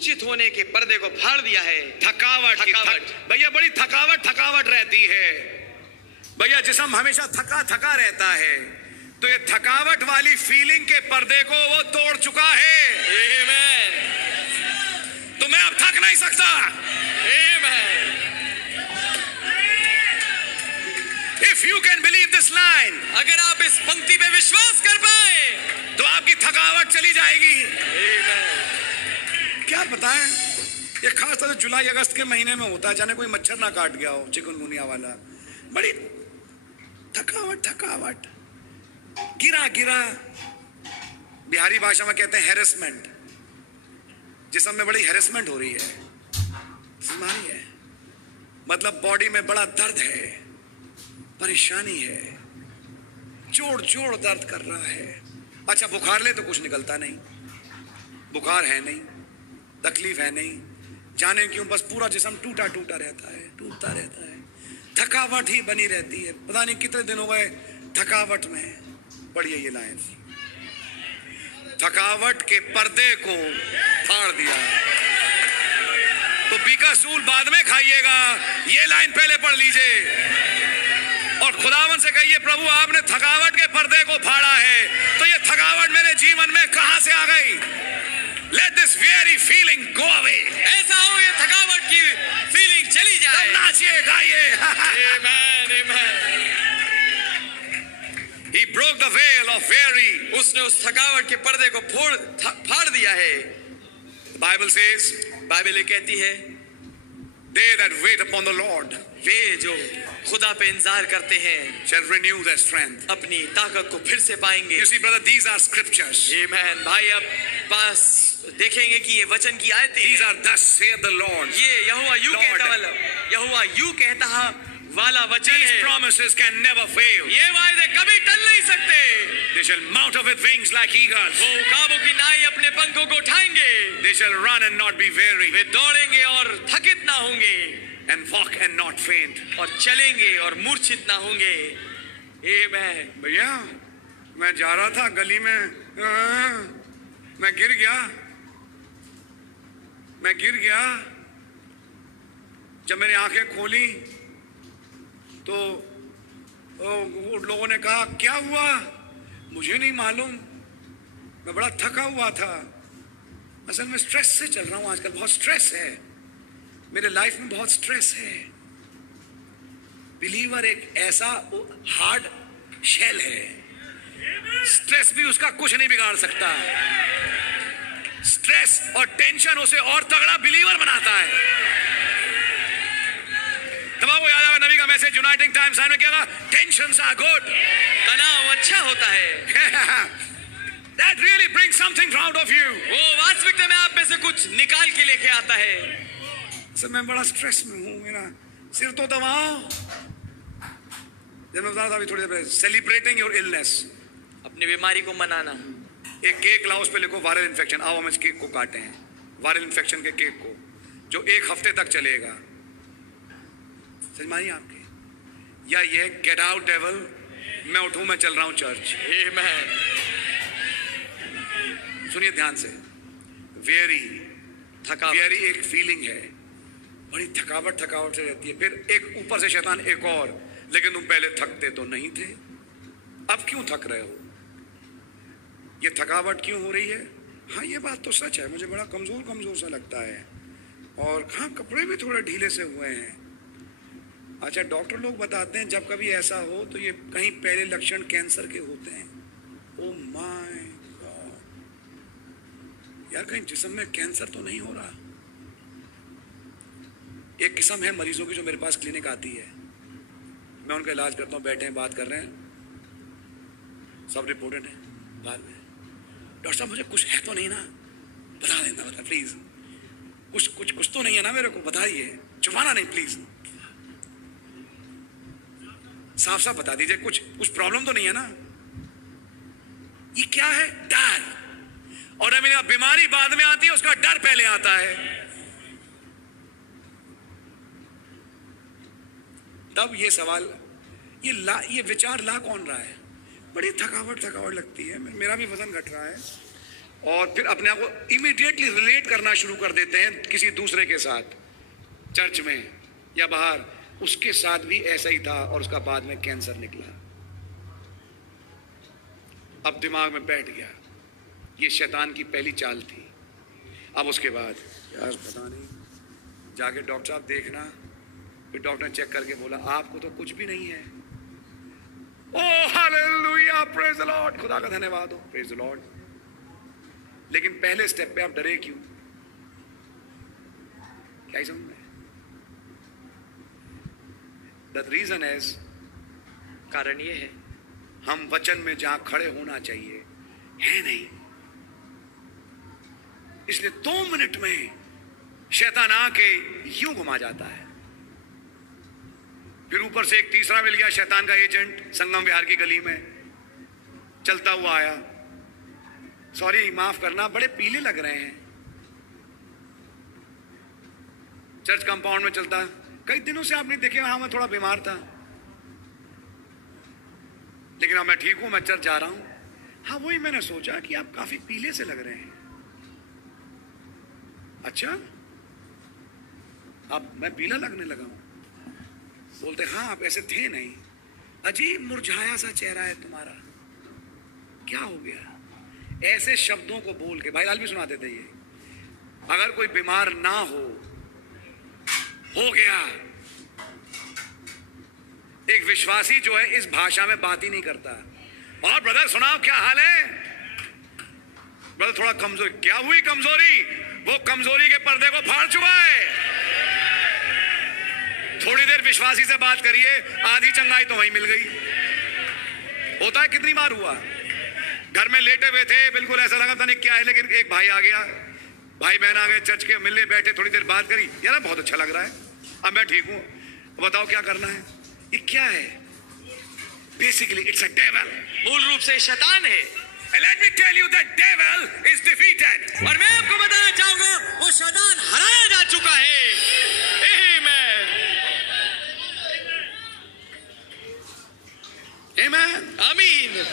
मूर्छित होने के पर्दे को फाड़ दिया है। थकावट भैया, बड़ी थकावट रहती है भैया। जिस्म हमेशा थका रहता है, तो ये थकावट वाली फीलिंग के पर्दे को वो तोड़ चुका है। आमेन। तो मैं अब थक नहीं सकता। आमेन। If you can believe this line, अगर आप इस पंक्ति पे विश्वास कर पाए तो आपकी थकावट चली जाएगी। आमेन। क्या बताएं, ये खास तौर से जुलाई अगस्त के महीने में होता है, जाने कोई मच्छर ना काट गया हो, चिकनगुनिया वाला। बड़ी थकावट, गिरा, बिहारी भाषा में कहते हैं हैरेसमेंट। जिस्म में बड़ी हैरेसमेंट हो रही है, मतलब बॉडी में बड़ा दर्द है, परेशानी है, जोड़ दर्द कर रहा है। अच्छा, बुखार ले तो कुछ निकलता नहीं, बुखार है नहीं, तकलीफ है नहीं, जाने क्यों बस पूरा जिस्म टूटता रहता है, थकावट ही बनी रहती है। पता नहीं कितने दिन हो गए थकावट में। पढ़िए ये लाइन, थकावट के पर्दे को फाड़ दिया। तो बीकासूल बाद में खाइएगा, ये लाइन पहले पढ़ लीजिए और खुदावन से कहिए, प्रभु आपने थकावट के पर्दे को फाड़ा है, तो ये थकावट मेरे जीवन में कहां से आ गई? Let this weary feeling go away. ऐसा हो ये थकावट की फीलिंग चली जाए। तब नाचिए, गाइए। आमेन। He broke the veil of weary. उसने उस थकावट के पर्दे को फाड़ दिया है। The Bible says, बाइबल ये कहती है, they that wait upon the Lord वे जो खुदा पे इंतजार करते हैं shall renew their strength. अपनी ताकत को फिर से पाएंगे। You see, brother, these are scriptures. आमेन। भाई, अब पास देखेंगे कि ये वचन की आयतें These हैं। are thus saith the Lord. ये यहोवा यूं कहता वाला वचन These है। promises can never fail. ये वायदे कभी टल नहीं सकते। They shall mount up with wings like eagles. वो काबू की नाई अपने पंखों को उठाएंगे। They shall run and not be weary, वे दौड़ेंगे और थकित ना होंगे, and walk and not faint. और चलेंगे और मूर्छित ना होंगे। आमेन। भैया, मैं जा रहा था गली में, मैं गिर गया। जब मैंने आंखें खोली तो लोगों ने कहा, क्या हुआ? मुझे नहीं मालूम, मैं बड़ा थका हुआ था। असल में स्ट्रेस से चल रहा हूं आजकल, बहुत स्ट्रेस है मेरे लाइफ में, बहुत स्ट्रेस है। बिलीवर एक ऐसा हार्ड शेल है, स्ट्रेस भी उसका कुछ नहीं बिगाड़ सकता। स्ट्रेस और टेंशन उसे और तगड़ा बिलीवर बनाता है। तब आपको याद आएगा नबी का मैसेज यूनाइटिंग टाइम्स में क्या कहा? टेंशन्स आर गुड, तनाव अच्छा होता है। That really brings something out of you. वो वास्तविकता में आप में से कुछ निकाल के लेके आता है। सर, मैं बड़ा स्ट्रेस में हूँ, मेरा सिर तो दबाओ। जब मैं बता रहा था अभी थोड़ी देर पहले, सेलिब्रेटिंग योर इलनेस, अपनी बीमारी को मनाना। एक केक लाओ, उस पे लिखो वायरल इन्फेक्शन। आओ हम इस केक को काटे हैं, वायरल इन्फेक्शन के केक को, जो 1 हफ्ते तक चलेगा। समझ में आई आपकी? या ये गेट आउट डेविल, मैं उठूं, मैं चल रहा हूं चर्च। आमेन। सुनिए ध्यान से, वेरी एक फीलिंग है, बड़ी थकावट से रहती है। फिर एक ऊपर से शैतान एक और, लेकिन तुम पहले थकते तो नहीं थे, अब क्यों थक रहे हो? ये थकावट क्यों हो रही है? हाँ, ये बात तो सच है, मुझे बड़ा कमजोर सा लगता है, और हाँ, कपड़े भी थोड़े ढीले से हुए हैं। अच्छा, डॉक्टर लोग बताते हैं जब कभी ऐसा हो तो ये कहीं पहले लक्षण कैंसर के होते हैं। ओ माय गॉड, यार कहीं जिस्म में कैंसर तो नहीं हो रहा? एक किस्म है मरीजों की जो मेरे पास क्लिनिक आती है, मैं उनका इलाज करता हूँ, बैठे हैं, बात कर रहे हैं, सब रिपोर्टेड है। बाद में, डॉक्टर साहब मुझे कुछ है तो नहीं ना? बता देना, बता प्लीज, कुछ तो नहीं है ना मेरे को? बताइए, छुपाना नहीं प्लीज, साफ बता दीजिए, कुछ प्रॉब्लम तो नहीं है ना? ये क्या है? डर। और अभी बीमारी बाद में आती है, उसका डर पहले आता है। तब ये सवाल, ये विचार ला कौन रहा है? बड़ी थकावट लगती है, मेरा भी वजन घट रहा है, और फिर अपने आप को इमीडिएटली रिलेट करना शुरू कर देते हैं किसी दूसरे के साथ, चर्च में या बाहर। उसके साथ भी ऐसा ही था और उसका बाद में कैंसर निकला। अब दिमाग में बैठ गया, ये शैतान की पहली चाल थी। अब उसके बाद यार पता नहीं, जाके डॉक्टर साहब देखना। फिर डॉक्टर ने चेक करके बोला आपको तो कुछ भी नहीं है। Oh hallelujah, praise the Lord, खुदा का धन्यवाद हो, प्रेज द लॉर्ड। लेकिन पहले स्टेप पे आप डरे क्यों? क्या समझ में? द रीजन इज, कारण ये है हम वचन में जहां खड़े होना चाहिए है नहीं। इसलिए 2 मिनट में शैतान आके यूं घुमा जाता है। फिर ऊपर से एक तीसरा मिल गया, शैतान का एजेंट, संगम विहार की गली में चलता हुआ आया। सॉरी माफ करना, बड़े पीले लग रहे हैं। चर्च कंपाउंड में चलता, कई दिनों से आप नहीं देखे, हाँ मैं थोड़ा बीमार था लेकिन अब मैं ठीक हूं, मैं चर्च जा रहा हूं। हाँ वही मैंने सोचा कि आप काफी पीले से लग रहे हैं। अच्छा, अब मैं पीला लगने लगा हूं? बोलते हाँ आप ऐसे थे नहीं, अजीब मुरझाया सा चेहरा है तुम्हारा, क्या हो गया? ऐसे शब्दों को बोल के भाई लाल भी सुनाते थे ये। अगर कोई बीमार ना हो गया, एक विश्वासी जो है इस भाषा में बात ही नहीं करता। और ब्रदर सुनाओ क्या हाल है? ब्रदर थोड़ा कमजोरी, क्या हुई कमजोरी? वो कमजोरी के पर्दे को फाड़ चुका है। थोड़ी देर विश्वासी से बात करिए, आधी चंगाई तो वहीं मिल गई। होता है, कितनी बार हुआ। घर में लेटे हुए थे, बिल्कुल ऐसा लगा था नहीं क्या है, लेकिन एक भाई आ गया, भाई बहन आ गए, चर्च के मिलने बैठे, थोड़ी देर बात करी, यार बहुत अच्छा लग रहा है, अब मैं ठीक हूं, बताओ क्या करना है? ये क्या है? बेसिकली इट्स अ डेविल, मूल रूप से शैतान है। Let me tell you that devil is defeated. और मैं आपको बताना चाहूंगा वो शैतान हराया जा चुका है। आमीन, आमीन।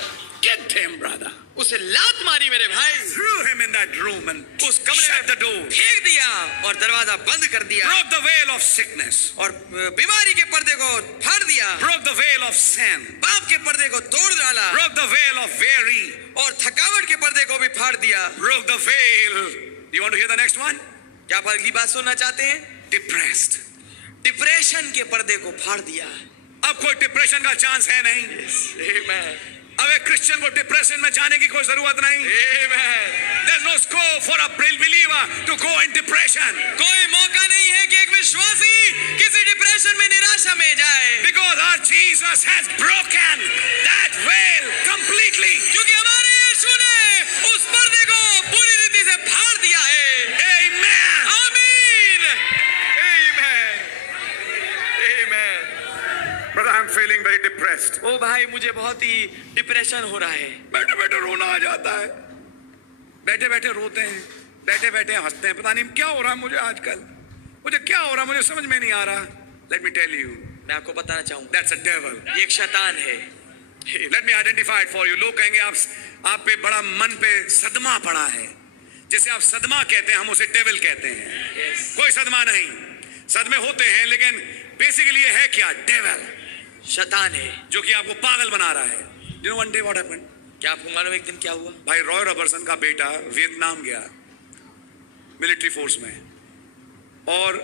Get him, brother. उसे लात मारी मेरे भाई, Threw him in that room and उस कमरे shut में the door. फेंक दिया और दरवाजा बंद कर दिया, Broke the veil of sickness. और बीमारी के पर्दे को फाड़ दिया, Broke the veil of sin. पाप के पर्दे को तोड़ डाला, Broke the veil of weary. और थकावट के पर्दे को भी फाड़ दिया। Broke the veil. You want to hear the next one? क्या आप अगली बात सुनना चाहते हैं? Depressed. डिप्रेशन के पर्दे को फाड़ दिया। अब कोई डिप्रेशन का चांस है नहीं। Amen. अब एक क्रिश्चियन को डिप्रेशन में जाने की कोई जरूरत नहीं। Amen. There's no scope for a believer to go in depression. कोई मौका नहीं है कि एक विश्वासी किसी डिप्रेशन में, निराशा में जाए, Because our Jesus has broken that veil completely. क्योंकि हमारे यीशु ने उस पर्दे को पूरी रीति से फाड़ दिया है। Amen. आमीन। Amen. Amen. Brother, I'm feeling very depressed. ओ भाई मुझे बहुत ही डिप्रेशन हो रहा है। बैठे बैठे रोना आ जाता है, बैठे बैठे रोते हैं, बैठे बैठे हंसते हैं। पता नहीं क्या हो रहा है मुझे आजकल, मुझे क्या हो रहा है, मुझे समझ में नहीं आ रहा। Let me tell you, मैं आपको बताना चाहूंगा, that's a devil. ये एक शैतान है। Let me identify it for you. लोग कहेंगे आप पे बड़ा मन पे सदमा पड़ा है, जिसे आप सदमा कहते हैं, हम उसे डेविल कहते हैं। Yes. कोई सदमा नहीं, सदमे होते हैं लेकिन बेसिकली ये है क्या? डेविल, शैतान है जो कि आपको पागल बना रहा है। You know one day what happened? क्या आपको मालूम एक दिन क्या हुआ? भाई रॉय रॉबर्टसन का बेटा वियतनाम गया मिलिट्री फोर्स में, और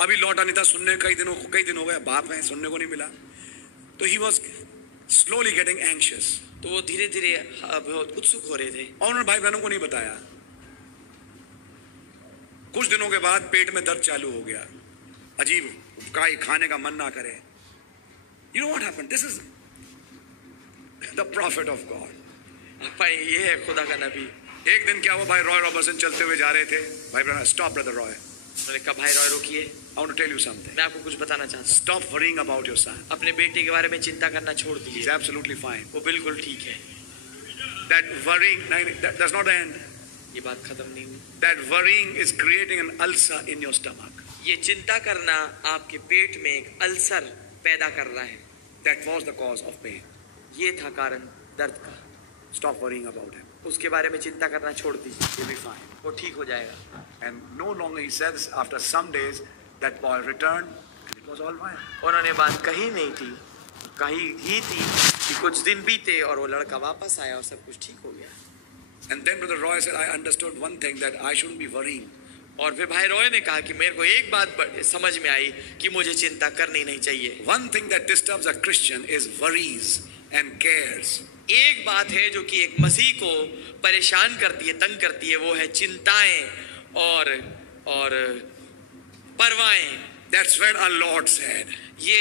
अभी लौटा नहीं था। सुनने कई दिन हो गए, बाप है, सुनने को नहीं मिला। तो he was slowly getting anxious, तो वो धीरे धीरे बहुत उत्सुक हो रहे थे, और उन्होंने भाई बहनों को नहीं बताया। कुछ दिनों के बाद पेट में दर्द चालू हो गया, अजीब, खाने का मन ना करे। You know what happened? This is the prophet of God. भाई ये है खुदा का नबी। एक दिन क्या हुआ, भाई रॉय रॉबर्टसन चलते हुए जा रहे थे। भाई ब्रदर, स्टॉप ब्रदर रॉय, मैंने कहा भाई रॉय रोकिए, I want to tell you something. मैं आपको कुछ बताना चाहता हूँ। Stop worrying about your son. अपने बेटे के बारे में चिंता करना छोड़ He's दीजिए, absolutely fine. वो बिल्कुल ठीक है। That worrying, that's not the end. ये बात खत्म नहीं हुई। That worrying is creating an ulcer in your stomach. ये चिंता करना आपके पेट में एक अल्सर पैदा कर रहा है। That was the cause of pain. ये था कारण दर्द का। Stop worrying about him. उसके बारे में चिंता करना छोड़ दीजिए, He'll be fine. वो ठीक हो जाएगा। And no longer, he says, after some days, that boy returned, and it was all fine. उन्होंने बात कही नहीं थी, कही ही थी कि कुछ दिन बीते और वो लड़का वापस आया और सब कुछ ठीक हो गया। And then Brother Roy said, I understood one thing, that I shouldn't be worrying. और फिर भाई रॉय ने कहा कि मेरे को एक बात समझ में आई कि मुझे चिंता करनी नहीं चाहिए। One thing that disturbs a Christian is worries and cares. एक बात है जो कि एक मसीह को परेशान करती है, तंग करती है, वो है चिंताएं और परवाएं। That's when our Lord said, ये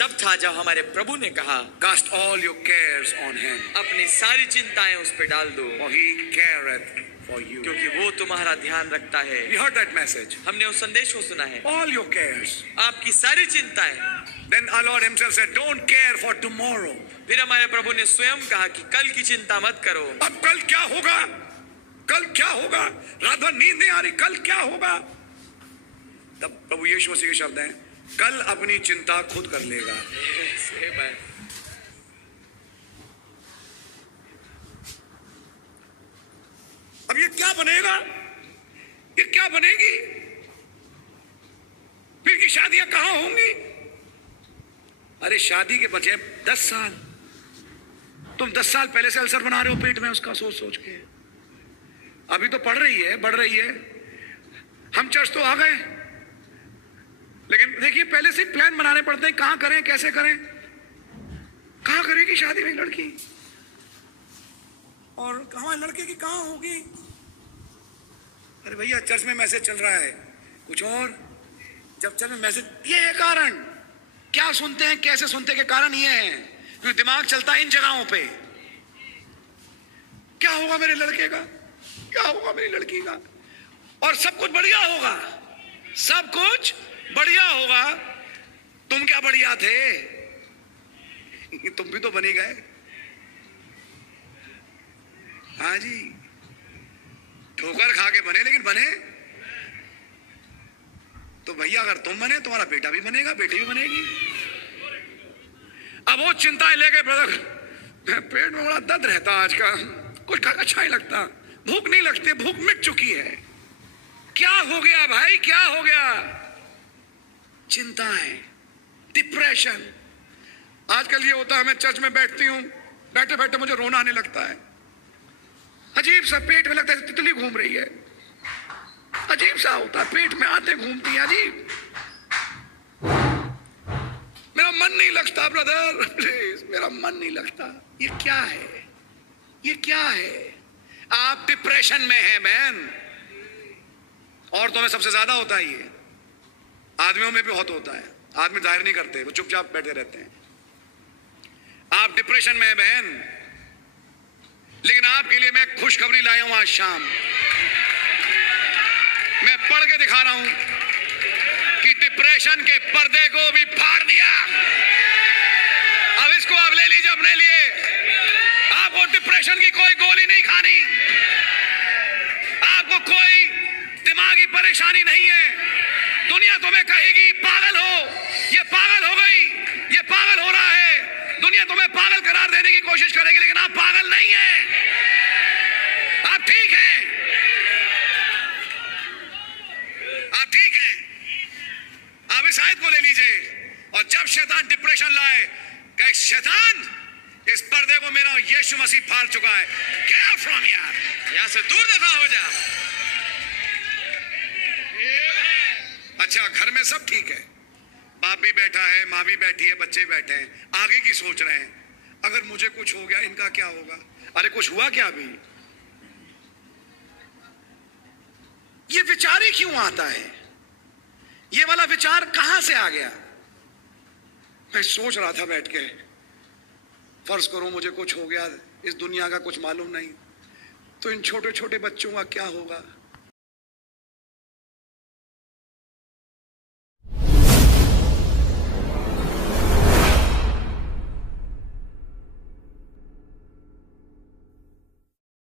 तब था जब हमारे प्रभु ने कहा, cast all your cares on him, अपनी सारी चिंताएं उस पे डाल दो, for he careth for you. क्योंकि वो तुम्हारा ध्यान रखता है। We heard that message. हमने उस संदेश को सुना है, All your cares. आपकी सारी चिंताएं। Then our Lord himself said, don't care for tomorrow. फिर हमारे प्रभु ने स्वयं कहा कि कल की चिंता मत करो। अब कल क्या होगा? कल क्या होगा? रात भर नींद नहीं आ रही, कल क्या होगा? तब प्रभु यीशु मसीह के शब्द हैं, कल अपनी चिंता खुद कर लेगा। अब ये क्या बनेगा? ये क्या बनेगी? फिर की शादियां कहां होंगी? अरे शादी के बचे 10 साल, तुम 10 साल पहले से अल्सर बना रहे हो पेट में उसका, सोच सोच के। अभी तो पढ़ रही है, बढ़ रही है। हम चर्च तो आ गए, लेकिन देखिए पहले से प्लान बनाने पड़ते हैं, कहां करें, कैसे करें, कहां करेगी शादी में लड़की, और हमारे लड़के की कहां होगी। अरे भैया चर्च में मैसेज चल रहा है कुछ और, जब चर्च में मैसेज, ये है कारण। क्या सुनते हैं, कैसे सुनते के कारण ये है, क्योंकि दिमाग चलता है इन जगहों पे। क्या होगा मेरे लड़के का, क्या होगा मेरी लड़की का, और सब कुछ बढ़िया होगा, सब कुछ बढ़िया होगा। तुम क्या बढ़िया थे, तुम भी तो बनी गए। हाँ जी, ठोकर खा के बने, लेकिन बने तो भैया, अगर तुम बने तुम्हारा बेटा भी बनेगा, बेटी भी बनेगी। अब वो चिंताएं लेके ब्रदर, पेट में बड़ा दर्द रहता आज का, कुछ अच्छा नहीं लगता, भूख नहीं लगती, भूख मिट चुकी है। क्या हो गया भाई, क्या हो गया? चिंताएं, डिप्रेशन। आजकल ये होता है, मैं चर्च में बैठती हूं, बैठे बैठे मुझे रोना आने लगता है। अजीब सा पेट में लगता है तितली घूम रही है, अजीब सा होता है, पेट में आते घूमती है, अजीब। मेरा मन नहीं लगता ब्रदर, प्लीज, मेरा मन नहीं लगता। ये क्या है, ये क्या है? आप डिप्रेशन में हैं बहन। औरतों में सबसे ज्यादा होता है ये, आदमियों में भी बहुत होता है। आदमी जाहिर नहीं करते, वो चुपचाप बैठे रहते हैं। आप डिप्रेशन में हैं बहन, लेकिन आपके लिए मैं खुशखबरी लाया हूं आज शाम। मैं पढ़ के दिखा रहा हूं कि डिप्रेशन के पर्दे को भी फाड़ दिया। अब इसको आप ले लीजिए अपने लिए। आपको डिप्रेशन की कोई गोली नहीं खानी, आपको कोई दिमागी परेशानी नहीं है। दुनिया तुम्हें कहेगी पागल हो, ये पागल हो गई, ये पागल हो रहा है। दुनिया तुम्हें पागल करार देने की कोशिश करेगी, लेकिन आप पागल नहीं हैं, आप ठीक हैं, आप ठीक हैं। आप इस आयत को ले लीजिए, और जब शैतान डिप्रेशन लाए, कहे शैतान, इस पर्दे को मेरा यीशु मसीह फाड़ चुका है, गेट आउट फ्रॉम हियर, यहां से दूर दफा हो जा। अच्छा, घर में सब ठीक है, बाप भी बैठा है, माँ भी बैठी है, बच्चे बैठे हैं, आगे की सोच रहे हैं, अगर मुझे कुछ हो गया इनका क्या होगा। अरे कुछ हुआ क्या अभी? ये विचार ही क्यों आता है? ये वाला विचार कहां से आ गया? मैं सोच रहा था बैठ के, फर्ज करो मुझे कुछ हो गया, इस दुनिया का कुछ मालूम नहीं, तो इन छोटे छोटे बच्चों का क्या होगा?